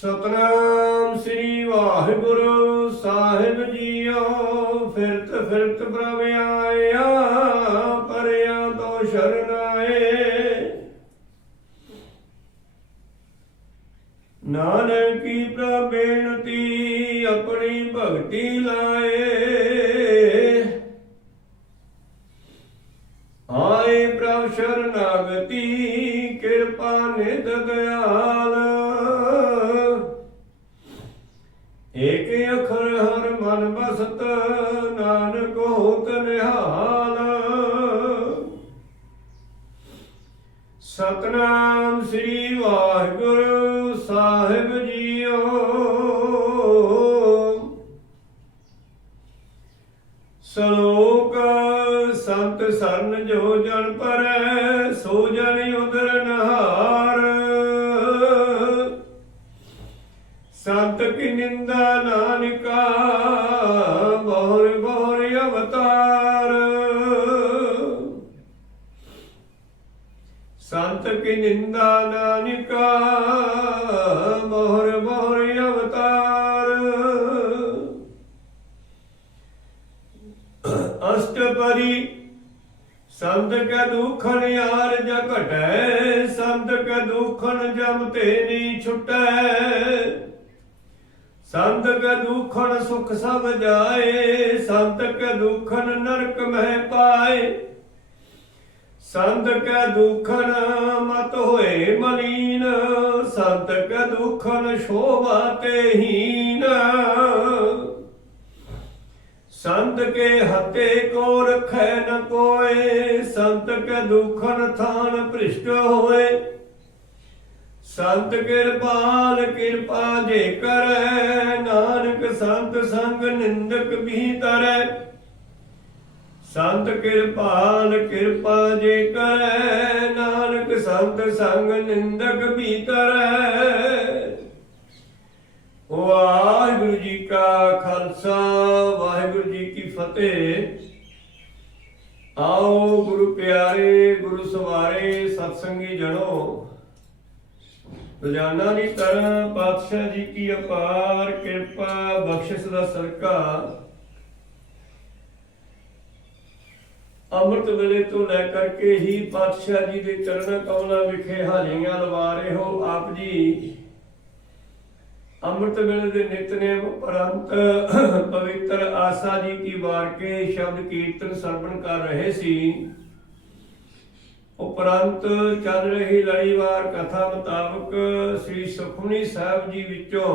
ਸਤਨਾਮ ਸ੍ਰੀ ਵਾਹਿਗੁਰੂ ਸਾਹਿਬ ਜੀ ਨਾਨਕ ਹੋਤ ਨਿਹਾਲ ਸਤਨਾਮ ਸ੍ਰੀ ਵਾਹਿਗੁਰੂ। ਸੰਤ ਕੀ ਨਿੰਦਾ ਨਾਨਕਾ ਬਹੁਰ ਬਹੁਰ ਅਵਤਾਰ। ਅਸ਼ਟਪਰੀ ਸੰਤ ਕੈ ਦੁਖਨ ਯਾਰ ਜ ਘਟੈ, ਸੰਤ ਕੈ ਦੁਖਨ ਜਮ ਤੇ ਨੀ ਛੁਟੈ। ਸੰਤ ਕੈ ਦੁਖਨ ਸੁਖ ਸਭ ਜਾਏ, ਸੰਤ ਕੈ ਦੁਖਨ ਨਰਕ ਮਹਿ ਪਾਏ। ਸੰਤ ਕੈ ਦੁਖਨ ਮਤ ਹੋਏ ਮਲੀਨ, ਸੰਤ ਕੈ ਦੁਖਨ ਸ਼ੋਭਾ ਤੇ ਹੀਨ। ਸੰਤ ਕੇ ਹਤੇ ਕੋ ਰਖੈ ਨ ਕੋਏ, ਸੰਤ ਕੇ ਦੁਖਨ ਥਾਨ ਭ੍ਰਿਸ਼ਟ ਹੋਏ। ਸੰਤ ਕਿਰਪਾਲ ਕਿਰਪਾ ਜੇ ਕਰੈ, ਨਾਨਕ ਸੰਤ ਸੰਗ ਨਿੰਦਕ ਵੀ ਤਰੈ। ਸੰਤ ਕਿਰਪਾਲ ਕਿਰਪਾ ਜੇ ਕਰੈ ਨਾਨਕ ਸੰਤ ਸੰਗ ਨਿੰਦਕ ਵੀ ਤਰੈ ਵਾਹਿਗੁਰੂ ਜੀ ਕਾ ਖਾਲਸਾ, ਵਾਹਿਗੁਰੂ ਜੀ ਕੀ ਫਤਿਹ। ਆਓ ਗੁਰੂ ਪਿਆਰੇ, ਗੁਰੂ ਸਵਾਰੇ, ਸਤਸੰਗੀ ਜਣੋ। ਰੋਜ਼ਾਨਾ ਦੀ ਤਰ੍ਹਾਂ ਪਾਤਸ਼ਾਹ ਜੀ ਕੀ ਅਪਾਰ ਕਿਰਪਾ, ਬਖਸ਼ਿਸ਼ ਦਾ ਸਦਕਾ। ਅੰਮ੍ਰਿਤ ਵੇਲੇ ਤੋਂ ਲੈ ਕਰਕੇ ਹੀ ਪਾਤਸ਼ਾਹ ਜੀ ਦੇ ਚਰਨਾਂ ਕਮਲਾਂ ਵਿਖੇ ਹਾਜ਼ਰੀਆਂ ਲਵਾ ਰਹੇ ਹੋ ਆਪ ਜੀ। ਅੰਮ੍ਰਿਤ ਵੇਲੇ ਦੇ ਨਿਤਨੇਮ ਉਪਰੰਤ ਪਵਿੱਤਰ ਆਸਾ ਜੀ ਕੀ ਵਾਰ ਕੇ ਸ਼ਬਦ ਕੀਰਤਨ ਸਰਵਣ ਕਰ ਰਹੇ ਸੀ। ਉਪਰੰਤ ਚੱਲ ਰਹੀ ਲੜੀਵਾਰ ਕਥਾ ਮੁਤਾਬਕ ਸ੍ਰੀ ਸੁਖਮਨੀ ਸਾਹਿਬ ਜੀ ਵਿੱਚੋਂ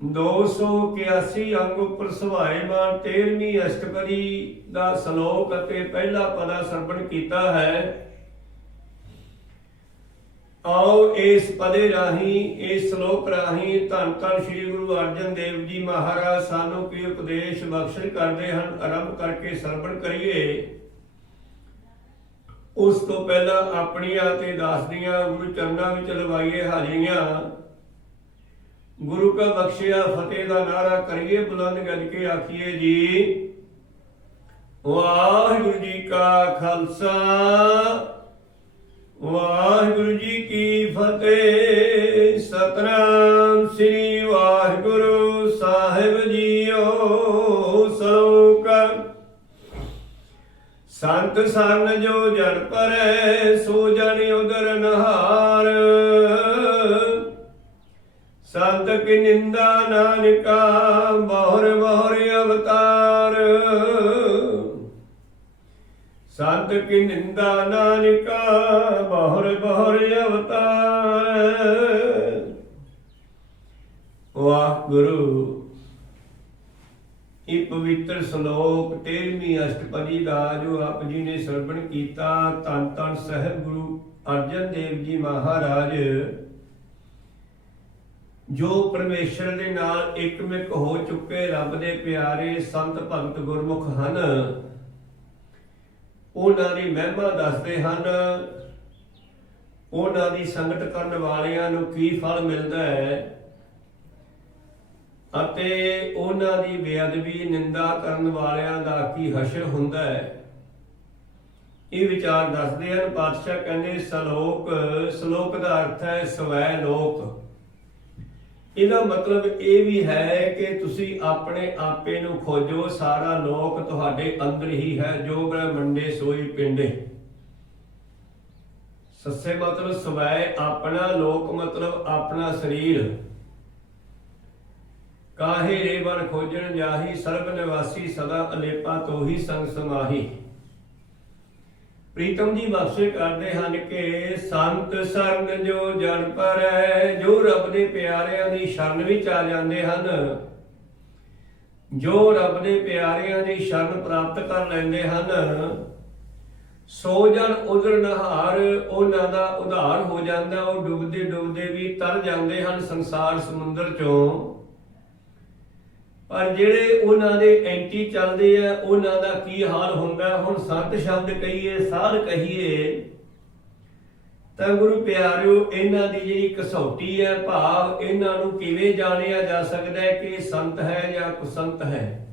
281 ਅੰਗ ਉੱਪਰ ਸਵਾਏਮਾਨ 13ਵੀਂ ਅਸ਼ਟਪਦੀ ਦਾ ਸ਼ਲੋਕ ਅਤੇ ਪਹਿਲਾ ਪਦਾ ਸਰਵਣ ਕੀਤਾ ਹੈ। ਆਓ ਇਸ ਪਦੇ ਰਾਹੀਂ, ਇਸ ਸ਼ਲੋਕ ਰਾਹੀਂ ਧੰਨ ਧੰਨ ਸ੍ਰੀ ਗੁਰੂ ਅਰਜਨ ਦੇਵ ਜੀ ਮਹਾਰਾਜ ਸਾਨੂੰ ਕੀ ਉਪਦੇਸ਼ ਬਖਸ਼ਿਸ਼ ਕਰਦੇ ਹਨ, ਆਰੰਭ ਕਰਕੇ ਸਰਵਣ ਕਰੀਏ। ਉਸ ਤੋਂ ਪਹਿਲਾਂ ਆਪਣੀਆਂ ਤੇ ਦਾਸ ਦੀਆਂ ਗੁਰੂ ਚਰਨਾਂ ਵਿੱਚ ਲਵਾਈਏ ਹਾਜ਼ਰੀਆਂ। ਗੁਰੂ ਕਾ ਬਖਸ਼ਿਆ, ਫਤਿਹ ਦਾ ਨਾਰਾ ਕਰੀਏ, ਬੁਲੰਦ ਗੱਜ ਕੇ ਆਖੀਏ ਜੀ। ਵਾਹਿਗੁਰੂ ਜੀ ਕਾ ਖਾਲਸਾ, ਵਾਹਿਗੁਰੂ ਜੀ ਕੀ ਫਤਿਹ। ਸਤਨਾਮ ਸ੍ਰੀ ਵਾਹਿਗੁਰੂ ਸਾਹਿਬ ਜੀਓ, ਸਲੋਕ। ਸੰਤ ਸਰਨ ਜੋ ਜਨ ਪਰੈ, ਸੋ ਜਨ ਉਦਰ ਨਹਾਰ। ਸੰਤ ਕੀ ਨਿੰਦਾ ਨਾਨਕਾ ਬਹੁਰ ਬਹੁਰ ਅਵਤਾਰ। ਸੰਤ ਕੀ ਨਿੰਦਾ ਨਾਨਕਾ ਬਹੁਰ ਬਹੁਰ ਅਵਤਾਰ। ਵਾਹਿਗੁਰੂ, ਇਹ ਪਵਿੱਤਰ ਸ਼ਲੋਕ 13ਵੀਂ ਅਸ਼ਟਪਦੀ ਦਾ ਜੋ ਆਪ ਜੀ ਨੇ ਸਰਵਣ ਕੀਤਾ ਤਨ ਤਨ ਸਹਿਬ ਗੁਰੂ ਅਰਜਨ ਦੇਵ ਜੀ ਮਹਾਰਾਜ। ਜੋ ਪਰਮੇਸ਼ਰ ਦੇ ਨਾਲ ਇਕਮਿਕ ਹੋ ਚੁੱਕੇ ਰੱਬ ਦੇ ਪਿਆਰੇ ਸੰਤ ਭਗਤ ਗੁਰਮੁਖ ਹਨ, ਉਹਨਾਂ ਦੀ ਮਹਿਮਾ ਦੱਸਦੇ ਹਨ, ਉਹਨਾਂ ਦੀ ਸੰਗਤ ਕਰਨ ਵਾਲਿਆਂ ਨੂੰ ਕੀ ਫਲ ਮਿਲਦਾ ਹੈ ਅਤੇ ਉਹਨਾਂ ਦੀ ਬੇਅਦਬੀ, ਨਿੰਦਾ ਕਰਨ ਵਾਲਿਆਂ ਦਾ ਕੀ ਹਸ਼ਰ ਹੁੰਦਾ ਹੈ। ਇਹ ਵਿਚਾਰ ਦੱਸਦੇ ਹਨ, ਪਾਤਸ਼ਾਹ ਕਹਿੰਦੇ, ਸ਼ਲੋਕ ਸ਼ਲੋਕ ਦਾ ਅਰਥ ਹੈ ਸਵੈ ਲੋਕ। ਇਹਦਾ ਮਤਲਬ ਇਹ ਵੀ ਹੈ ਕਿ ਤੁਸੀਂ ਆਪਣੇ ਆਪੇ ਨੂੰ ਖੋਜੋ, ਸਾਰਾ ਲੋਕ ਤੁਹਾਡੇ ਅੰਦਰ ਹੀ ਹੈ, ਜੋ ਬ੍ਰਹਮੰਡੇ ਸੋਈ ਪਿੰਡੇ ਸੱਸੇ ਮਤਲਬ ਸਵੈ ਆਪਣਾ, ਲੋਕ ਮਤਲਬ ਆਪਣਾ ਸਰੀਰ। ਕਾਹੇ ਰੇ ਵਰ ਖੋਜਣ ਜਾਹੀ, ਸਰਬ ਨਿਵਾਸੀ ਸਦਾ ਅਲੇਪਾ ਤੋਹੀ ਸੰਗ ਸਮਾਹੀ। ਪ੍ਰੀਤਮ ਜੀ ਬਖਸ਼ੇ ਕਰਦੇ ਹਨ ਕਿ ਸੰਤ ਸਰਨ ਜੋ ਜਨ ਪਰ ਹੈ ਜੋ ਰੱਬ ਦੇ ਪਿਆਰਿਆਂ ਦੀ ਸ਼ਰਨ ਵਿੱਚ ਆ ਜਾਂਦੇ ਹਨ, ਜੋ ਰੱਬ ਦੇ ਪਿਆਰਿਆਂ ਦੀ ਸ਼ਰਨ ਪ੍ਰਾਪਤ ਕਰ ਲੈਂਦੇ ਹਨ, ਸੋ ਜਨ ਉਧਰ ਨਹਾਰ, ਉਹਨਾਂ ਦਾ ਉਧਾਰ ਹੋ ਜਾਂਦਾ, ਉਹ ਡੁੱਬਦੇ ਡੁੱਬਦੇ ਵੀ ਤਰ ਜਾਂਦੇ ਹਨ ਸੰਸਾਰ ਸਮੁੰਦਰ ਚੋਂ। ਪਰ ਜਿਹੜੇ ਉਹਨਾਂ ਦੇ ਐਂਟੀ ਚੱਲਦੇ ਆ, ਉਹਨਾਂ ਦਾ ਕੀ ਹਾਲ ਹੁੰਦਾ? ਹੁਣ ਸੰਤ ਸ਼ਬਦ ਕਹੀਏ, ਸਾਧ ਕਹੀਏ। ਤਾਂ ਗੁਰੂ ਪਿਆਰਿਓ, ਇਹਨਾਂ ਦੀ ਜਿਹੜੀ ਕਸੌਟੀ ਹੈ ਭਾਵ ਇਹਨਾਂ ਨੂੰ ਕਿਵੇਂ ਜਾਣਿਆ ਜਾ ਸਕਦਾ ਹੈ ਕਿ ਸੰਤ ਹੈ ਜਾਂ ਕੁਸੰਤ ਹੈ?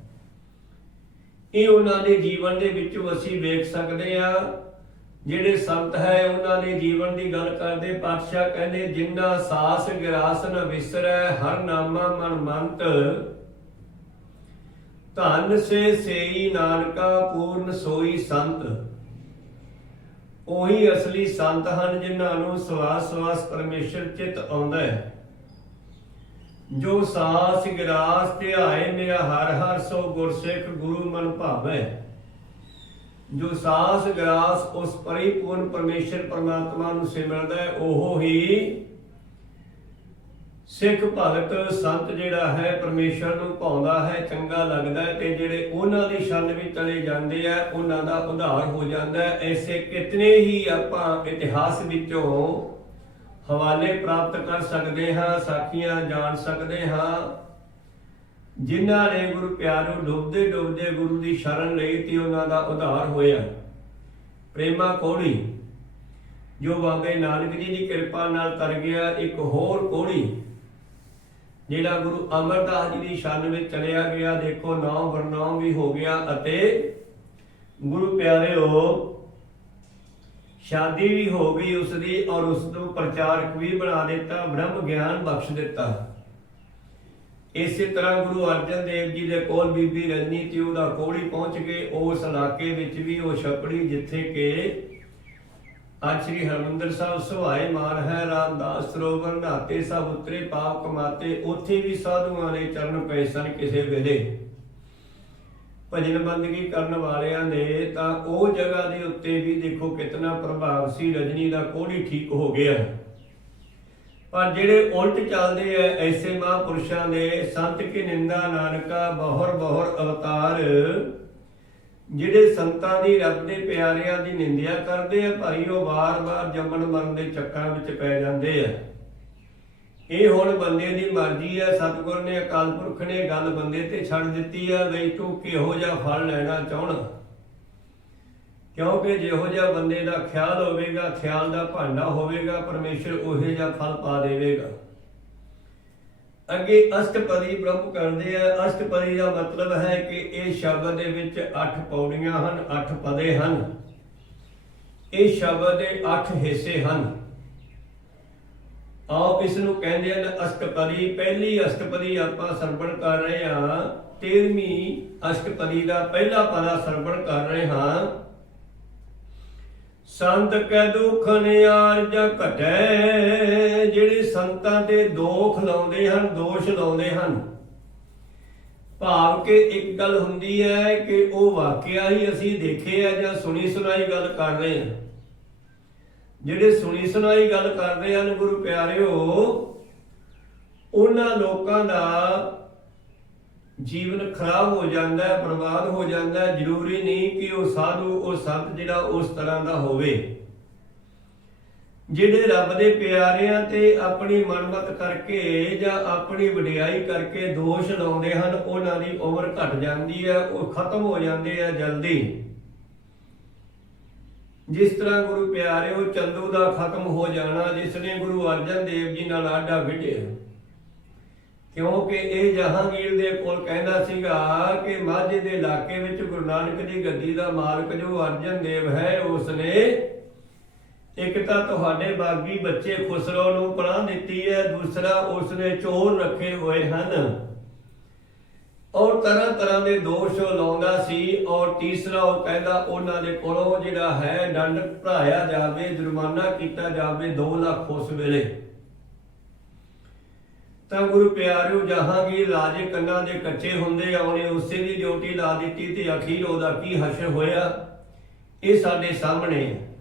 ਇਹ ਉਹਨਾਂ ਦੇ ਜੀਵਨ ਦੇ ਵਿੱਚ ਅਸੀਂ ਵੇਖ ਸਕਦੇ ਆ। ਜਿਹੜੇ ਸੰਤ ਹੈ, ਉਹਨਾਂ ਦੇ ਜੀਵਨ ਦੀ ਗੱਲ ਕਰਦੇ, ਪਾਤਸ਼ਾਹ ਕਹਿੰਦੇ, ਜਿੰਨਾ ਸਾਸ ਗਿਰਾਸ ਨ ਵਿਸਰੈ, ਹਰ ਨਾਮਾ ਮਨ ਮੰਤ। ਧਨ ਸੇ ਸੇਈ ਨਾਨਕਾ ਪੂਰਨ ਸੋਈ ਸੰਤ। ਉਹੀ ਅਸਲੀ ਸੰਤ ਹਨ ਜਿਨ੍ਹਾਂ ਨੂੰ ਸਵਾਸ ਸਵਾਸ ਪਰਮੇਸ਼ਰ ਚਿਤ ਆਉਂਦਾ ਹੈ। ਜੋ ਸਾਸ ਗਿਰਾਸ ਧਿਆਏ ਮੇਰਾ ਹਰ ਹਰ ਸੋ ਗੁਰਸਿੱਖ ਗੁਰੂ ਮਨ ਭਾਵੈ। ਜੋ ਸਾਸ ਗਿਰਾਸ ਉਸ ਪਰਿਪੂਰਨ ਪਰਮੇਸ਼ਰ ਪਰਮਾਤਮਾ ਨੂੰ ਸਿਮਰਦਾ ਹੈ, ਉਹ ਹੀ ਸਿੱਖ ਭਗਤ ਸੰਤ ਜਿਹੜਾ ਹੈ, ਪਰਮੇਸ਼ਰ ਨੂੰ ਭਾਉਂਦਾ ਹੈ, ਚੰਗਾ ਲੱਗਦਾ ਹੈ ਤੇ ਜਿਹੜੇ ਉਹਨਾਂ ਦੀ ਸ਼ਰਨ ਵਿੱਚ ਚਲੇ ਜਾਂਦੇ ਆ, ਉਹਨਾਂ ਦਾ ਉਧਾਰ ਹੋ ਜਾਂਦਾ ਹੈ। ਐਸੇ ਕਿਤਨੇ ਹੀ ਆਪਾਂ ਇਤਿਹਾਸ ਵਿੱਚੋਂ ਹਵਾਲੇ ਪ੍ਰਾਪਤ ਕਰ ਸਕਦੇ ਹਾਂ, ਸਾਖੀਆਂ ਜਾਣ ਸਕਦੇ ਹਾਂ। ਜਿਨ੍ਹਾਂ ਨੇ ਗੁਰੂ ਪਿਆਰੋ ਡੁੱਬਦੇ ਡੁੱਬਦੇ ਗੁਰੂ ਦੀ ਸ਼ਰਨ ਲਈ ਤੇ ਉਹਨਾਂ ਦਾ ਉਧਾਰ ਹੋਇਆ। ਪ੍ਰੇਮਾ ਕੋੜੀ, ਜੋ ਬਾਬੇ ਨਾਨਕ ਜੀ ਦੀ ਕਿਰਪਾ ਨਾਲ ਤਰ ਗਿਆ, ਇੱਕ ਹੋਰ ਕੋੜੀ ਜਿਹੜਾ ਗੁਰੂ ਅਮਰਦਾਸ ਜੀ ਦੀ ਸ਼ਰਨ ਵਿੱਚ ਚਲਿਆ ਗਿਆ, ਦੇਖੋ ਨਾਮ ਵਰਨਾਮ ਵੀ ਹੋ ਗਿਆ ਅਤੇ ਗੁਰੂ ਪਿਆਰਿਓ, ਸ਼ਾਦੀ ਵੀ ਹੋ ਗਈ ਉਸ ਦੀ ਔਰ ਉਸ ਨੂੰ ਪ੍ਰਚਾਰਕ ਵੀ ਬਣਾ ਦਿੱਤਾ, ਬ੍ਰਹਮ ਗਿਆਨ ਬਖਸ਼ ਦਿੱਤਾ। ਇਸੇ ਤਰ੍ਹਾਂ ਗੁਰੂ ਅਰਜਨ ਦੇਵ ਜੀ ਦੇ ਕੋਲ ਬੀਬੀ ਰਜਨੀ ਤੇ ਉਹਦਾ ਕੋੜੀ ਪਹੁੰਚ ਗਏ ਉਸ ਇਲਾਕੇ ਵਿੱਚ ਵੀ ਉਹ ਛਪੜੀ ਜਿੱਥੇ ਕਿ ਅੱਜ ਸ੍ਰੀ ਹਰਮੰਦਰ ਸਾਹਿਬ ਸੁਹਾਏ ਮਾਨ ਹੈ, ਰਾਮਦਾਸ ਸਰੋਵਰ ਨਾਤੇ ਸਭ ਉਤਰੇ, ਪਾਪ ਕਮਾਤੇ। ਉੱਥੇ ਵੀ ਸਾਧੂਆਂ ਦੇ ਚਰਨ ਪਏ ਸਨ ਕਿਸੇ ਵੇਲੇ। ਭਜਨ ਬੰਦਗੀ ਕਰਨ ਵਾਲਿਆਂ ਦੇ ਤਾਂ ਉਹ ਜਗ੍ਹਾ ਦੇ ਉੱਤੇ ਵੀ ਦੇਖੋ ਕਿਤਨਾ ਪ੍ਰਭਾਵ ਸੀ, ਰਜਨੀ ਦਾ ਕੋੜੀ ਠੀਕ ਹੋ ਗਿਆ। ਪਰ ਜਿਹੜੇ ਉਲਟ ਚੱਲਦੇ ਐ ਐਸੇ ਮਹਾਂਪੁਰਸ਼ਾਂ ਦੇ ਸੰਤ ਕੀ ਨਿੰਦਾ ਨਾਨਕਾ ਬਹੁਰ ਬਹੁਰ ਅਵਤਾਰ। ਜਿਹੜੇ ਸੰਤਾਂ ਦੀ ਰੱਬ ਦੇ ਪਿਆਰਿਆਂ ਦੀ ਨਿੰਦਿਆ ਕਰਦੇ ਆ, ਭਾਈ ਉਹ ਵਾਰ-ਵਾਰ ਜੰਮਣ ਮਰਨ ਦੇ ਚੱਕਰਾਂ ਵਿੱਚ ਪੈ ਜਾਂਦੇ ਆ। ਇਹ ਹੁਣ ਬੰਦੇ ਦੀ ਮਰਜ਼ੀ ਆ, ਸਤਿਗੁਰ ਨੇ, ਅਕਾਲ ਪੁਰਖ ਨੇ ਗੱਲ ਬੰਦੇ ਤੇ ਛੱਡ ਦਿੱਤੀ ਆ, ਬਈ ਤੂੰ ਕਿਹੋ ਜਿਹਾ ਫਲ ਲੈਣਾ ਚਾਹਣਾ ਕਿਉਂਕਿ ਜਿਹੋ ਜਿਹਾ ਬੰਦੇ ਦਾ ਖਿਆਲ ਹੋਵੇਗਾ, ਖਿਆਲ ਦਾ ਭਾਂਡਾ ਹੋਵੇਗਾ, ਪਰਮੇਸ਼ਰ ਉਹੇ ਜਿਹਾ ਫਲ ਪਾ ਦੇਵੇਗਾ। ਅੱਗੇ ਅਸ਼ਟਪਦੀ ਬ੍ਰਹਮ ਕਰਦੇ ਆ। ਅਸ਼ਟਪਦੀ ਦਾ ਮਤਲਬ ਹੈ ਕਿ ਇਹ ਸ਼ਬਦ ਦੇ ਵਿੱਚ 8 ਪੌੜੀਆਂ ਹਨ 8 ਪਦੇ ਹਨ। ਇਹ ਸ਼ਬਦ ਦੇ 8 ਹਿੱਸੇ ਹਨ। ਆਓ ਇਸ ਨੂੰ ਕਹਿੰਦੇ ਹਨ ਅਸ਼ਟਪਦੀ। ਪਹਿਲੀ ਅਸ਼ਟਪਦੀ ਆਪਾਂ ਸਰਵਣ ਕਰ ਰਹੇ ਹਾਂ। 13ਵੀਂ ਅਸ਼ਟਪਦੀ ਦਾ ਪਹਿਲਾ ਪਦਾ ਸਰਵਣ ਕਰ ਰਹੇ ਹਾਂ। ਸੰਤ ਕੈ ਦੁਖ ਨਿਆਰ ਜਾਂ ਘਟੈ, ਜਿਹੜੇ ਸੰਤਾਂ ਤੇ ਦੋਖ ਲਾਉਂਦੇ ਹਨ, ਦੋਸ਼ ਲਾਉਂਦੇ ਹਨ। ਭਾਵ ਕਿ ਇੱਕ ਗੱਲ ਹੁੰਦੀ ਹੈ ਕਿ ਉਹ ਵਾਕਿਆ ਹੀ ਅਸੀਂ ਦੇਖੇ ਆ ਜਾਂ ਸੁਣੀ ਸੁਣਾਈ ਗੱਲ ਕਰ ਰਹੇ ਹਾਂ ਜਿਹੜੇ ਸੁਣੀ ਸੁਣਾਈ ਗੱਲ ਕਰਦੇ ਹਨ, ਗੁਰੂ ਪਿਆਰਿਓ, ਉਹਨਾਂ ਲੋਕਾਂ ਦਾ ਜੀਵਨ ਖਰਾਬ ਹੋ ਜਾਂਦਾ ਹੈ, ਬਰਬਾਦ ਹੋ ਜਾਂਦਾ ਹੈ, ਜ਼ਰੂਰੀ ਨਹੀਂ ਕਿ ਉਹ ਸਾਧੂ, ਉਹ ਸੰਤ ਜਿਹੜਾ ਉਸ ਤਰ੍ਹਾਂ ਦਾ ਹੋਵੇ। ਜਿਹੜੇ ਰੱਬ ਦੇ ਪਿਆਰਿਆਂ ਤੇ ਆਪਣੀ ਮਨਮਤ ਕਰਕੇ ਜਾਂ ਆਪਣੀ ਵਡਿਆਈ ਕਰਕੇ ਦੋਸ਼ ਲਾਉਂਦੇ ਹਨ, ਉਹਨਾਂ ਦੀ ਉਮਰ ਘਟ ਜਾਂਦੀ ਹੈ, ਉਹ ਖਤਮ ਹੋ ਜਾਂਦੇ ਆ ਜਲਦੀ। ਜਿਸ ਤਰ੍ਹਾਂ ਗੁਰੂ ਪਿਆਰਿਓ, ਚੰਦੂ ਦਾ ਖਤਮ ਹੋ ਜਾਣਾ, ਜਿਸ ਨੇ ਗੁਰੂ ਅਰਜਨ ਦੇਵ ਜੀ ਨਾਲ ਆਡਾ ਵਿਢਿਆ। ਕਿਉਂਕਿ ਇਹ ਜਹਾਂਗੀਰ ਦੇ ਕੋਲ ਕਹਿੰਦਾ ਸੀਗਾ ਕਿ ਮਾਝੇ ਦੇ ਇਲਾਕੇ ਵਿੱਚ ਗੁਰੂ ਨਾਨਕ ਦੀ ਗੱਦੀ ਦਾ ਮਾਲਕ ਜੋ ਅਰਜਨ ਦੇਵ ਹੈ, ਉਸਨੇ ਇੱਕ ਤਾਂ ਤੁਹਾਡੇ ਬਾਗੀ ਬੱਚੇ ਖੁਸਰੋ ਨੂੰ ਪਨਾਹ ਦਿੱਤੀ ਹੈ, ਦੂਸਰਾ ਉਸਨੇ ਚੋਰ ਰੱਖੇ ਹੋਏ ਹਨ। ਔਰ ਤਰ੍ਹਾਂ ਤਰ੍ਹਾਂ ਦੇ ਦੋਸ਼ ਲਾਉਂਦਾ ਸੀ ਔਰ ਤੀਸਰਾ ਉਹ ਕਹਿੰਦਾ ਉਹਨਾਂ ਦੇ ਕੋਲੋਂ ਜਿਹੜਾ ਹੈ, ਡੰਡ ਭਰਾਇਆ ਜਾਵੇ, ਜੁਰਮਾਨਾ ਕੀਤਾ ਜਾਵੇ 2 ਲੱਖ ਉਸ ਵੇਲੇ। ਤਾਂ ਗੁਰੂ ਪਿਆਰਿਓ ਜਹਾਂਗੀਰ ਲਾਜੇ ਕੰਨਾਂ ਦੇ ਕੱਚੇ ਹੁੰਦੇ ਆਉਣੇ, ਉਸੇ ਦੀ ਡਿਊਟੀ ਲਾ ਦਿੱਤੀ ਤੇ ਅਖੀਰ ਉਹਦਾ ਕੀ ਹਸ਼ਰ ਹੋਇਆ? ਇਹ ਸਾਡੇ ਸਾਹਮਣੇ ਹੈ।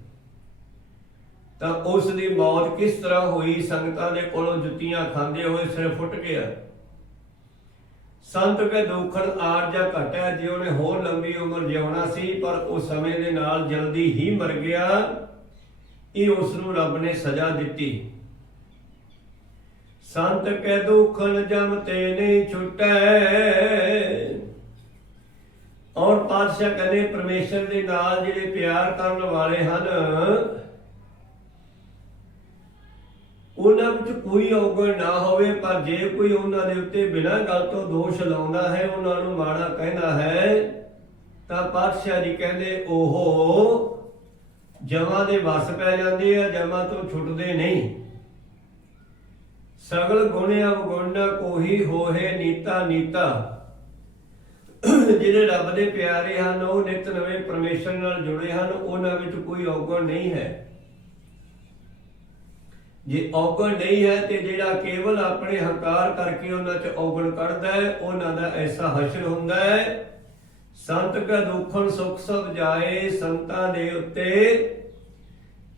ਤਾਂ ਉਸ ਦੀ ਮੌਤ ਕਿਸ ਤਰ੍ਹਾਂ ਹੋਈ? ਸੰਗਤਾਂ ਦੇ ਕੋਲੋਂ ਜੁੱਤੀਆਂ ਖਾਂਦੇ ਹੋਏ ਸਿਰ ਫੁੱਟ ਗਿਆ। ਸੰਤ ਕੇ ਦੁਖਣ ਆਰ ਆਰਜਾ ਘਟਿਆ ਜੇ ਉਹਨੇ ਹੋਰ ਲੰਬੀ ਉਮਰ ਜਿਉਣਾ ਸੀ, ਪਰ ਉਹ ਸਮੇਂ ਦੇ ਨਾਲ ਜਲਦੀ ਹੀ ਮਰ ਗਿਆ। ਇਹ ਉਸ ਨੂੰ ਰੱਬ ਨੇ ਸਜ਼ਾ ਦਿੱਤੀ। ਸੰਤ ਕੇ ਦੁਖਣ ਜਮ ਤੇ ਨਹੀਂ ਛੁਟੈ। ਔਰ ਪਾਤਸ਼ਾਹ ਕਹਿੰਦੇ ਪਰਮੇਸ਼ਰ ਦੇ ਨਾਲ ਜਿਹੜੇ ਪਿਆਰ ਕਰਨ ਵਾਲੇ ਹਨ, ਉਹਨਾਂ ਵਿੱਚ ਕੋਈ ਔਗਣ ਨਾ ਹੋਵੇ, ਪਰ ਜੇ ਕੋਈ ਉਹਨਾਂ ਦੇ ਉੱਤੇ ਬਿਨਾਂ ਗੱਲ ਤੋਂ ਦੋਸ਼ ਲਾਉਂਦਾ ਹੈ, ਉਹਨਾਂ ਨੂੰ ਮਾੜਾ ਕਹਿੰਦਾ ਹੈ, ਤਾਂ ਪਾਤਸ਼ਾਹ ਜੀ ਕਹਿੰਦੇ ਉਹ ਜਮਾਂ ਦੇ ਵਸ ਪੈ ਜਾਂਦੇ ਆ, ਜਮਾਂ ਤੋਂ ਛੁੱਟਦੇ ਨਹੀਂ। ਸਗਲ ਗੁਣ ਅਵਗੁਣ ਕੋਹੀ ਹੋਏ ਨੀਤਾ ਨੀਤਾ। ਜਿਹੜੇ ਰੱਬ ਦੇ ਪਿਆਰੇ ਹਨ, ਉਹ ਨਿਤ ਨਵੇਂ ਪਰਮੇਸ਼ਰ ਨਾਲ ਜੁੜੇ ਹਨ, ਉਹਨਾਂ ਵਿੱਚ ਕੋਈ ਔਗਣ ਨਹੀਂ ਹੈ। ਜੇ ਔਗਣ ਨਹੀਂ ਹੈ ਤੇ ਜਿਹੜਾ ਕੇਵਲ ਆਪਣੇ ਹੰਕਾਰ ਕਰਕੇ ਉਹਨਾਂ 'ਚ ਔਗਣ ਕੱਢਦਾ ਹੈ, ਉਹਨਾਂ ਦਾ ਐਸਾ ਹਸ਼ਰ ਹੁੰਦਾ ਹੈ, ਸੰਤ ਕਾ ਦੁਖਨ ਸੁਖ ਸਭ ਜਾਏ, ਸੰਤਾਂ ਦੇ ਉੱਤੇ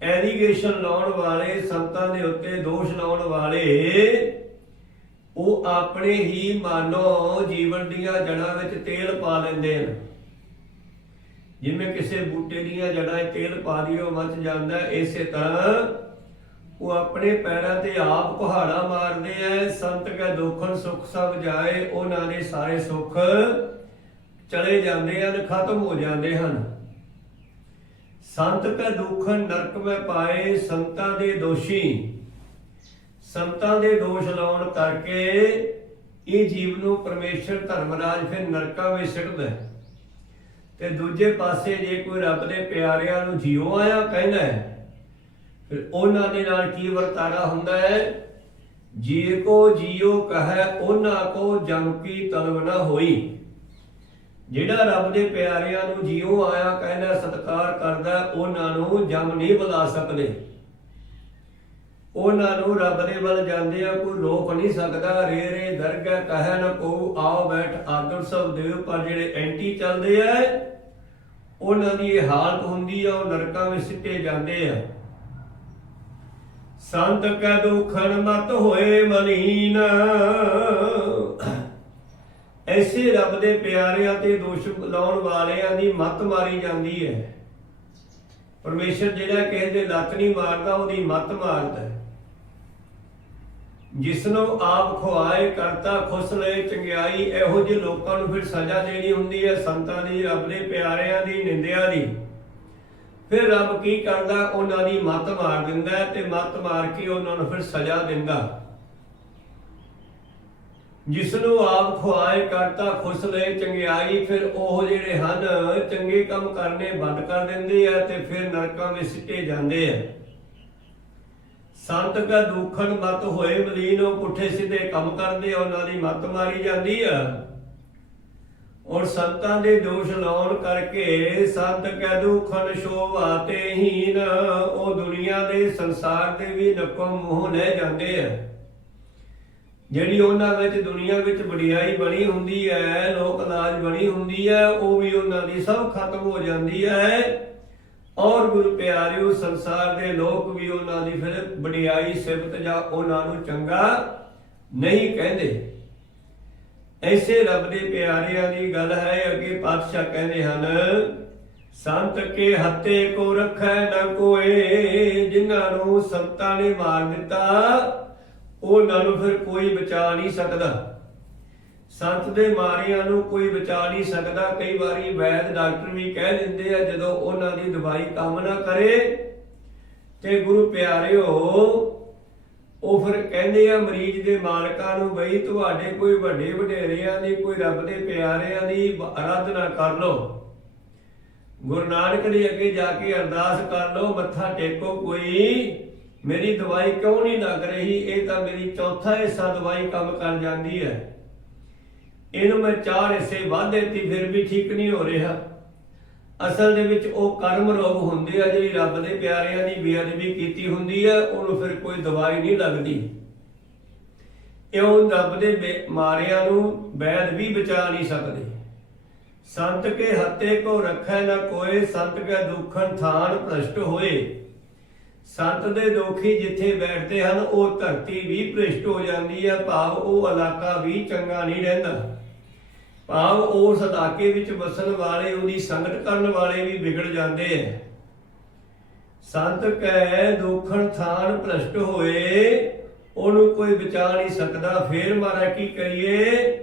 ਐਲੀਗੇਸ਼ਨ ਲਾਉਣ ਵਾਲੇ, ਸੰਤਾਂ ਦੇ ਉੱਤੇ ਦੋਸ਼ ਲਾਉਣ ਵਾਲੇ, ਉਹ ਆਪਣੇ ਹੀ ਮਾਨੋ ਜੀਵਨ ਦੀਆਂ ਜੜਾਂ ਵਿੱਚ ਤੇਲ ਪਾ ਲੈਂਦੇ ਹਨ। ਜਿਵੇਂ ਕਿਸੇ ਬੂਟੇ ਦੀਆਂ ਜੜਾਂ 'ਚ ਤੇਲ ਪਾ ਦਿਓ, ਮੱਚ ਜਾਂਦਾ, ਇਸੇ ਤਰ੍ਹਾਂ ਉਹ ਆਪਣੇ ਪੈਰਾਂ ਤੇ ਆਪ ਕੁਹਾੜਾ ਮਾਰਦੇ ਐ ਸੰਤ ਕੈ ਦੁਖਨ ਸੁਖ ਸਭ ਜਾਏ, ਉਹਨਾਂ ਦੇ ਸਾਰੇ ਸੁੱਖ ਚਲੇ ਜਾਂਦੇ ਹਨ, ਖਤਮ ਹੋ ਜਾਂਦੇ ਹਨ। ਸੰਤ ਕੈ ਦੁਖਨ ਨਰਕ ਮੈਂ ਪਾਏ, ਸੰਤਾਂ ਦੇ ਦੋਸ਼ੀ। ਸੰਤਾਂ ਦੇ ਦੋਸ਼ ਲਾਉਣ ਕਰਕੇ ਇਹ ਜੀਵ ਨੂੰ ਪਰਮੇਸ਼ਰ ਧਰਮਰਾਜ ਫਿਰ ਨਰਕਾਂ ਵਿੱਚ ਸਿੱਟਦਾ ਹੈ। ਤੇ ਦੂਜੇ ਪਾਸੇ ਜੇ ਕੋਈ ਰੱਬ ਦੇ ਪਿਆਰਿਆਂ ਨੂੰ ਜਿਉ ਆਇਆ ਕਹਿੰਦਾ ਹੈ, ਫਿਰ ਉਹਨਾਂ ਦੇ ਨਾਲ ਕੀ ਵਰਤਾਰਾ ਹੁੰਦਾ ਹੈ? ਜੇ ਕੋ ਜੀਉ ਕਹੈ, ਉਹਨਾਂ ਕੋ ਜਮ ਕੀ ਤਲਬ ਨਾ ਹੋਈ। ਜਿਹੜਾ ਰੱਬ ਦੇ ਪਿਆਰਿਆਂ ਨੂੰ ਜੀਉ ਆਇਆ, ਕਹਿੰਦਾ, ਸਤਕਾਰ ਕਰਦਾ, ਉਹਨਾਂ ਨੂੰ ਜਮ ਨਹੀਂ ਬੁਲਾ ਸਕਦੇ। ਉਹਨਾਂ ਨੂੰ ਰੱਬ ਦੇ ਵੱਲ ਜਾਂਦੇ ਆ ਕੋਈ ਰੋਕ ਨਹੀਂ ਸਕਦਾ। ਰੇ ਰੇ ਦਰਗਹਿ ਕਹੈ ਨਾ ਕੋ ਆਓ ਬੈਠ ਆਦਰ ਸਭ ਦੇਵ ਪਰ ਜਿਹੜੇ ਐਂਟੀ ਚੱਲਦੇ ਆ, ਉਹਨਾਂ ਦੀ ਇਹ ਹਾਲਤ ਹੁੰਦੀ ਆ, ਉਹ ਨਰਕਾਂ ਵਿੱਚ ਸਿੱਟੇ ਜਾਂਦੇ ਆ। ਸੰਤ ਕੈ ਦੁਖਨ ਮਤ ਹੋਏ ਮਲੀਨ। ਐਸੇ ਰੱਬ ਦੇ ਪਿਆਰਿਆਂ ਤੇ ਦੋਸ਼ ਲਾਉਣ ਵਾਲਿਆਂ ਦੀ ਮਤ ਮਾਰੀ ਜਾਂਦੀ ਹੈ। ਪਰਮੇਸ਼ਰ ਜਿਹੜਾ ਕਿਸੇ ਦੇ ਲੱਤ ਨਹੀਂ ਮਾਰਦਾ, ਉਹਦੀ ਮਤ ਮਾਰਦਾ ਹੈ। ਜਿਸ ਨੂੰ ਆਪ ਖੁਆਏ, ਕਰਤਾ, ਖੁਸ ਲਏ, ਚੰਗਿਆਈ, ਇਹੋ ਜਿਹੇ ਲੋਕਾਂ ਨੂੰ ਫਿਰ ਸਜ਼ਾ ਦੇਣੀ ਹੁੰਦੀ ਹੈ, ਸੰਤਾਂ ਦੀ, ਰੱਬ ਦੇ ਪਿਆਰਿਆਂ ਦੀ, ਨਿੰਦਿਆ ਦੀ। ਫਿਰ ਰੱਬ ਕੀ ਕਰਦਾ? ਉਹਨਾਂ ਦੀ ਮੱਤ ਮਾਰ ਦਿੰਦਾ ਤੇ ਮੱਤ ਮਾਰ ਕੇ ਉਹਨਾਂ ਨੂੰ ਫਿਰ ਸਜ਼ਾ ਦਿੰਦਾ। ਜਿਸ ਨੂੰ ਆਪ ਖੁਆਏ ਕਰਤਾ ਖੁਸ ਲਏ ਚੰਗਿਆਈ, ਫਿਰ ਉਹ ਜਿਹੜੇ ਹਨ, ਚੰਗੇ ਕੰਮ ਕਰਨੇ ਬੰਦ ਕਰ ਦਿੰਦੇ ਆ ਤੇ ਫਿਰ ਨਰਕਾਂ ਵਿੱਚ ਸਿੱਟੇ ਜਾਂਦੇ ਆ। ਸੰਤ ਕਾ ਦੁਖਨ ਮਤ ਹੋਏ ਮਲੀਨ, ਉਹ ਪੁੱਠੇ ਸਿੱਧੇ ਕੰਮ ਕਰਦੇ ਉਹਨਾਂ ਦੀ ਮੱਤ ਮਾਰੀ ਜਾਂਦੀ ਆ। ਔਰ ਸੰਤਾਂ ਦੇ ਦੋਸ਼ ਲਾਉਣ ਕਰਕੇ ਸੰਤ ਕੈ ਦੁਖਨ ਸ਼ੋਭਾਤੇ ਹੀਨ, ਉਹ ਦੁਨੀਆ ਦੇ ਸੰਸਾਰ ਦੇ ਵੀ ਨੱਕੋ ਮੋਹ ਲੈ ਜਾਂਦੇ ਆ। ਜਿਹੜੀ ਉਹਨਾਂ ਵਿੱਚ ਦੁਨੀਆ ਵਿੱਚ ਵਡਿਆਈ ਬਣੀ ਹੁੰਦੀ ਹੈ, ਲੋਕ ਲਾਜ ਬਣੀ ਹੁੰਦੀ ਹੈ, ਉਹ ਵੀ ਉਹਨਾਂ ਦੀ ਸਭ ਖਤਮ ਹੋ ਜਾਂਦੀ ਹੈ। ਔਰ ਗੁਰੂ ਪਿਆਰਿਓ, ਸੰਸਾਰ ਦੇ ਲੋਕ ਵੀ ਉਹਨਾਂ ਦੀ ਫਿਰ ਵਡਿਆਈ ਸਿਫਤ ਜਾਂ ਉਹਨਾਂ ਨੂੰ ਚੰਗਾ ਨਹੀਂ ਕਹਿੰਦੇ। ਐਸੇ ਰੱਬ ਦੇ ਪਿਆਰਿਆਂ ਦੀ ਗੱਲ ਹੈ, ਅੱਗੇ ਪਾਤਸ਼ਾਹ ਕਹਿੰਦੇ ਹਨ, ਸੰਤ ਕੇ ਹੱਤੇ ਕੋ ਰੱਖੈ ਨਾ ਕੋਏ, ਜਿਨ੍ਹਾਂ ਨੂੰ ਸੰਤਾਂ ਨੇ ਮਾਰ ਦਿੱਤਾ ਉਹਨਾਂ ਨੂੰ ਫਿਰ ਕੋਈ ਬਚਾ ਨਹੀਂ ਸਕਦਾ। ਸੰਤ ਦੇ ਮਾਰਿਆਂ ਨੂੰ ਕੋਈ ਬਚਾ ਨਹੀਂ ਸਕਦਾ। ਕਈ ਵਾਰੀ ਵੈਦ ਡਾਕਟਰ ਵੀ ਕਹਿ ਦਿੰਦੇ ਆ, ਜਦੋਂ ਉਹਨਾਂ ਦੀ ਦਵਾਈ ਕੰਮ ਨਾ ਕਰੇ ਤੇ ਗੁਰੂ ਪਿਆਰਿਓ, ਉਹ ਫਿਰ ਕਹਿੰਦੇ ਆ ਮਰੀਜ਼ ਦੇ ਮਾਲਕਾਂ ਨੂੰ ਬਈ ਤੁਹਾਡੇ ਕੋਈ ਵੱਡੇ ਵਡੇਰਿਆਂ ਦੀ, ਕੋਈ ਰੱਬ ਦੇ ਪਿਆਰਿਆਂ ਦੀ ਆਰਾਧਨਾ ਕਰ ਲਓ। ਗੁਰੂ ਨਾਨਕ ਦੇ ਅੱਗੇ ਜਾ ਕੇ ਅਰਦਾਸ ਕਰ ਲਓ, ਮੱਥਾ ਟੇਕੋ ਕੋਈ। ਮੇਰੀ ਦਵਾਈ ਕਿਉਂ ਨਹੀਂ ਲੱਗ ਰਹੀ? ਇਹ ਤਾਂ ਮੇਰੀ ਚੌਥਾ ਹਿੱਸਾ ਦਵਾਈ ਕੰਮ ਕਰ ਜਾਂਦੀ ਹੈ। ਇਹਨੂੰ ਮੈਂ ਚਾਰ ਹਿੱਸੇ ਵੱਧ ਦਿੱਤੀ, ਫਿਰ ਵੀ ਠੀਕ ਨਹੀਂ ਹੋ ਰਿਹਾ। ਅਸਲ ਦੇ ਵਿੱਚ ਉਹ ਕਰਮ ਰੋਗ ਹੁੰਦੇ ਆ, ਜਿਹੜੀ ਰੱਬ ਦੇ ਪਿਆਰਿਆਂ ਦੀ ਬੇਅਦਬੀ ਕੀਤੀ ਹੁੰਦੀ ਹੈ ਉਹਨੂੰ ਫਿਰ ਕੋਈ ਦਵਾਈ ਨਹੀਂ ਲੱਗਦੀ। ਇਉਂ ਰੱਬ ਦੇ ਮਾਰਿਆਂ ਨੂੰ ਬੈਦ ਵੀ ਬਚਾ ਨਹੀਂ ਸਕਦੇ। ਸੰਤ ਕੇ ਹੱਤੇ ਕੋ ਰੱਖੈ ਨਾ ਕੋਏ, ਸੰਤ ਕੇ ਦੁਖਨ ਥਾਨ ਭ੍ਰਸ਼ਟ ਹੋਏ। ਸੰਤ ਦੇ ਦੋਖੀ ਜਿੱਥੇ ਬੈਠਦੇ ਹਨ, ਉਹ ਧਰਤੀ ਵੀ ਭ੍ਰਿਸ਼ਟ ਹੋ ਜਾਂਦੀ ਹੈ। ਭਾਵ ਉਹ ਇਲਾਕਾ ਵੀ ਚੰਗਾ ਨਹੀਂ ਰਹਿੰਦਾ। ਭਾਵ ਉਸ ਇਲਾਕੇ ਵਿੱਚ ਵਸਣ ਵਾਲੇ, ਉਹਦੀ ਸੰਗਤ ਕਰਨ ਵਾਲੇ ਵੀ ਵਿਗੜ ਜਾਂਦੇ ਐ ਸੰਤ ਕੈ ਦੁਖਣ ਥਾਨ ਭ੍ਰਸ਼ਟ ਹੋਏ, ਉਹਨੂੰ ਕੋਈ ਬਚਾ ਨਹੀਂ ਸਕਦਾ। ਫੇਰ ਮਾਰਾ ਕੀ ਕਰੀਏ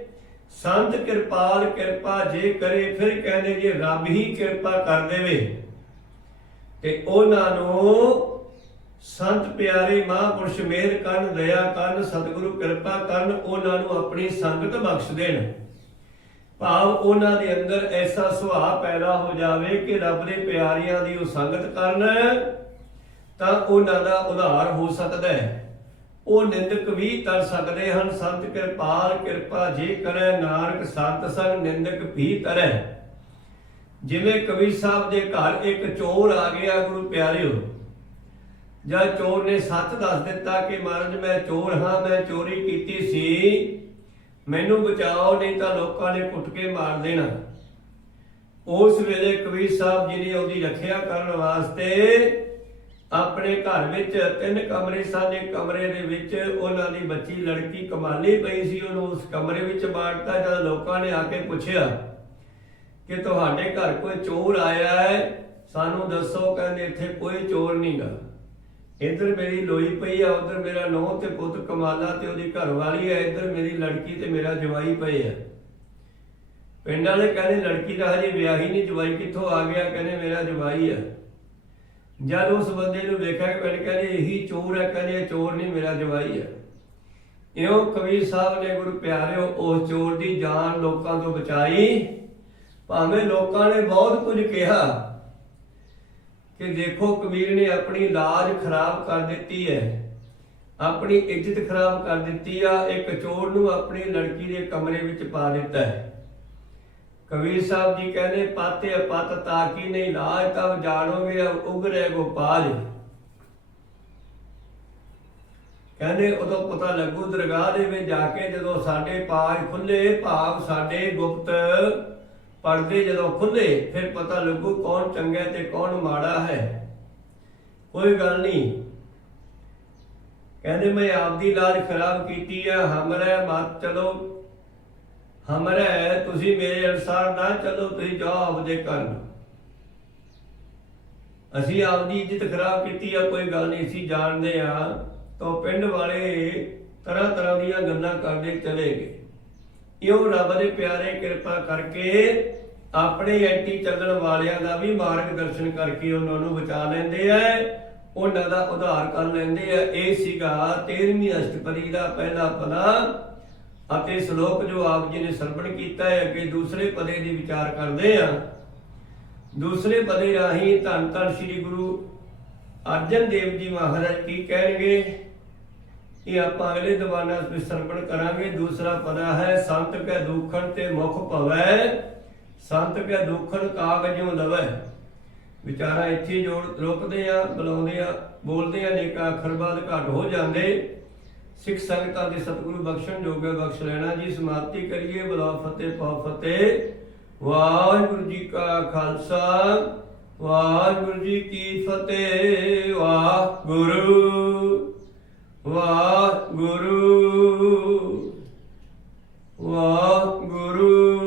ਸੰਤ ਕਿਰਪਾਲ ਕਿਰਪਾ ਜੇ ਕਰੇ, ਫਿਰ ਕਹਿੰਦੇ ਜੇ ਰੱਬ ਹੀ ਕਿਰਪਾ ਕਰ ਦੇਵੇ। ਤੇ ਉਹਨਾਂ ਨੂੰ ਸੰਤ ਪਿਆਰੇ ਮਹਾਂਪੁਰਸ਼ ਮਿਹਰ ਕਰਨ ਦਇਆ ਕਰਨ ਸਤਿਗੁਰੂ ਕਿਰਪਾ ਕਰਨ ਉਹਨਾਂ ਨੂੰ ਆਪਣੀ ਸੰਗਤ ਬਖਸ਼ ਦੇਣ। ਭਾਵ ਉਹਨਾਂ ਦੇ ਅੰਦਰ ਐਸਾ ਸੁਭਾਅ ਪੈਦਾ ਹੋ ਜਾਵੇ ਕਿ ਰੱਬ ਦੇ ਪਿਆਰਿਆਂ ਦੀ ਉਹ ਸੰਗਤ ਕਰਨ, ਤਾਂ ਉਹਨਾਂ ਦਾ ਉਧਾਰ ਹੋ ਸਕਦਾ ਹੈ। ਉਹ ਨਿੰਦਕ ਵੀ ਤਰ ਸਕਦੇ ਹਨ। ਸੰਤ ਕਿਰਪਾਲ, ਕਿਰਪਾ ਜੇ ਕਰੈ, ਨਾਨਕ ਸੰਤ ਸੰਗ, ਨਿੰਦਕ ਵੀ ਤਰੈ। ਜਿਵੇਂ ਕਬੀਰ ਸਾਹਿਬ ਦੇ ਘਰ ਇੱਕ ਚੋਰ ਆ ਗਿਆ, ਗੁਰੂ ਪਿਆਰਿਓ ਜਦ ਚੋਰ ਨੇ ਸੱਚ ਦੱਸ ਦਿੱਤਾ ਕਿ ਮਹਾਰਾਜ ਮੈਂ ਚੋਰ ਹਾਂ, ਮੈਂ ਚੋਰੀ ਕੀਤੀ ਸੀ। ਮੈਨੂੰ ਬਚਾਓ, ਨਹੀਂ ਤਾਂ ਲੋਕਾਂ ਨੇ ਕੁੱਟ ਕੇ ਮਾਰ ਦੇਣਾ। ਉਸ ਵੇਲੇ ਕਬੀਰ ਸਾਹਿਬ ਜੀ ਨੇ ਉਹਦੀ ਰੱਖਿਆ ਕਰਨ ਵਾਸਤੇ ਆਪਣੇ ਘਰ ਵਿੱਚ ਤਿੰਨ ਕਮਰੇ ਸਨ। ਇੱਕ ਕਮਰੇ ਦੇ ਵਿੱਚ ਉਹਨਾਂ ਦੀ ਬੱਚੀ ਲੜਕੀ ਕਮਾਲੀ ਪਈ ਸੀ। ਉਹਨੂੰ ਉਸ ਕਮਰੇ ਵਿੱਚ ਬਾੜਤਾ ਜਦ ਲੋਕਾਂ ਨੇ ਆ ਕੇ ਪੁੱਛਿਆ ਕਿ ਤੁਹਾਡੇ ਘਰ ਕੋਈ ਚੋਰ ਆਇਆ ਹੈ? ਸਾਨੂੰ ਦੱਸੋ, ਕਹਿੰਦੇ ਇੱਥੇ ਕੋਈ ਚੋਰ ਨਹੀਂਗਾ ਇੱਧਰ ਮੇਰੀ ਲੋਈ ਪਈ ਆ, ਉੱਧਰ ਮੇਰਾ ਨੌ ਤੇ ਪੁੱਤ ਕਮਾਲਾ ਤੇ ਉਹਦੀ ਘਰਵਾਲੀ ਹੈ ਇੱਧਰ ਮੇਰੀ ਲੜਕੀ ਤੇ ਮੇਰਾ ਜਵਾਈ ਪਏ ਆ। ਪਿੰਡ ਵਾਲੇ ਕਹਿੰਦੇ, ਲੜਕੀ ਦਾ ਹਜੇ ਵਿਆਹ ਹੀ ਨਹੀਂ, ਜਵਾਈ ਕਿੱਥੋਂ ਆ ਗਿਆ? ਕਹਿੰਦੇ, ਮੇਰਾ ਜਵਾਈ ਆ। ਜਦ ਉਸ ਬੰਦੇ ਨੂੰ ਵੇਖਿਆ ਕਿ ਪਿੰਡ ਕਹਿੰਦੇ, ਇਹੀ ਚੋਰ ਹੈ ਕਹਿੰਦੇ, ਇਹ ਚੋਰ ਨਹੀਂ, ਮੇਰਾ ਜਵਾਈ ਹੈ ਇਉਂ ਕਬੀਰ ਸਾਹਿਬ ਨੇ ਗੁਰੂ ਪਿਆਰਿਓ, ਉਸ ਚੋਰ ਦੀ ਜਾਨ ਲੋਕਾਂ ਤੋਂ ਬਚਾਈ। ਭਾਵੇਂ ਲੋਕਾਂ ਨੇ ਬਹੁਤ ਕੁਝ ਕਿਹਾ ਕਿ ਦੇਖੋ ਕਬੀਰ ਨੇ ਆਪਣੀ ਲਾਜ ਖਰਾਬ ਕਰ ਦਿੱਤੀ ਹੈ। ਆਪਣੀ ਇੱਜ਼ਤ ਖਰਾਬ ਕਰ ਦਿੱਤੀ ਆ ਇੱਕ ਚੋਰ ਨੂੰ ਆਪਣੀ ਲੜਕੀ ਦੇ ਕਮਰੇ ਵਿੱਚ ਪਾ ਦਿੱਤਾ ਹੈ। ਕਬੀਰ ਸਾਹਿਬ ਜੀ ਕਹਿੰਦੇ, ਪਾਤੇ ਪਤ ਤਾਕੀ ਨਹੀਂ, ਲਾਜ ਤਬ ਜਾਣੋਗੇ ਉਗਰੇ ਗੋਪਾਲ। ਕਹਿੰਦੇ, ਉਦੋਂ ਪਤਾ ਲੱਗੂ ਦਰਗਾਹ ਦੇ ਵਿੱਚ ਜਾ ਕੇ ਜਦੋਂ ਸਾਡੇ ਪਾਜ ਖੁੱਲੇ ਭਾਵ ਸਾਡੇ ਗੁਪਤ ਪਰਦੇ ਜਦੋਂ ਖੁੱਲੇ ਫਿਰ ਪਤਾ ਲੱਗੂ ਕੌਣ ਚੰਗਾ ਤੇ ਕੌਣ ਮਾੜਾ ਹੈ। ਕੋਈ ਗੱਲ ਨਹੀਂ। ਕਹਿੰਦੇ, ਮੈਂ ਆਪਦੀ ਲਾਜ ਖਰਾਬ ਕੀਤੀ ਆ, ਹਮਰੇ ਮਤ ਚਲੋ। ਹਮਰੇ ਤੁਸੀਂ ਮੇਰੇ ਅਨਸਾਰ ਨਾ ਚਲੋ, ਤੁਸੀਂ ਜਾਓ ਆਪਦੇ ਘਰ ਅਸੀਂ ਆਪਦੀ ਇੱਜ਼ਤ ਖਰਾਬ ਕੀਤੀ ਆ, ਕੋਈ ਗੱਲ ਨਹੀਂ, ਅਸੀਂ ਜਾਣਦੇ ਆ ਤਾਂ ਪਿੰਡ ਵਾਲੇ ਤਰ੍ਹਾਂ ਤਰ੍ਹਾਂ ਦੀਆਂ ਗੱਲਾਂ ਕਰਦੇ ਚਲੇ ਗਏ। ਇਉਂ ਰੱਬ ਦੇ ਪਿਆਰੇ ਕਿਰਪਾ ਕਰਕੇ ਆਪਣੇ ਐਂਟੀ ਚੱਲਣ ਵਾਲਿਆਂ ਦਾ ਵੀ ਮਾਰਗਦਰਸ਼ਨ ਕਰਕੇ ਉਹਨਾਂ ਨੂੰ ਬਚਾ ਲੈਂਦੇ ਆ। ਉਹਨਾਂ ਦਾ ਉਧਾਰ ਕਰ ਲੈਂਦੇ ਆ। ਇਹ ਸੀਗਾ 13ਵੀਂ ਅਸ਼ਟਪਦੀ ਦਾ ਪਹਿਲਾ ਪਦਾ ਅਤੇ ਸ਼ਲੋਕ ਜੋ ਆਪ ਜੀ ਨੇ ਸਰਵਣ ਕੀਤਾ ਹੈ ਅੱਗੇ ਦੂਸਰੇ ਪਦੇ ਦੀ ਵਿਚਾਰ ਕਰਦੇ ਆ। ਦੂਸਰੇ ਪਦੇ ਰਾਹੀਂ ਧੰਨ ਧੰਨ ਸ੍ਰੀ ਗੁਰੂ ਅਰਜਨ ਦੇਵ ਜੀ ਮਹਾਰਾਜ ਕੀ ਕਹਿਣਗੇ? ਇਹ ਆਪਾਂ ਅਗਲੇ ਦੀਵਾਨਾਂ ਵਿੱਚ ਕਰਾਂਗੇ। ਦੂਸਰਾ ਪਦਾ ਹੈ, ਸੰਤ ਕੈ ਦੁਖਣ ਤੇ ਮੁਖ ਭਵੈ, ਸੰਤ ਕੈ ਦੁਖਣ ਕਾਗਜੋਂ ਲਵੈ ਵਿਚਾਰਾ ਇੱਥੇ ਜੋੜ ਰੁਕਦੇ ਆ, ਬੁਲਾਉਂਦੇ ਆ, ਬੋਲਦੇ ਆ ਨੇਕਾ ਅੱਖਰ ਬਾਅਦ ਘਟ ਹੋ ਜਾਂਦੇ। ਸਿੱਖ ਸੰਗਤਾਂ ਦੇ ਸਤਿਗੁਰੂ ਬਖਸ਼ਣ ਜੋਗੇ ਬਖਸ਼ ਲੈਣਾ ਜੀ। ਸਮਾਪਤੀ ਕਰੀਏ। ਬੁਲਾ ਫਤਿਹ ਪਾ ਫਤਿਹ। ਵਾਹਿਗੁਰੂ ਜੀ ਕਾ ਖਾਲਸਾ, ਵਾਹਿਗੁਰੂ ਜੀ ਕੀ ਫਤਿਹ। ਵਾਹਿਗੁਰੂ। ਗੁਰੂ ਵਾਹਿਗੁਰੂ ਵਾਹਿਗੁਰੂ।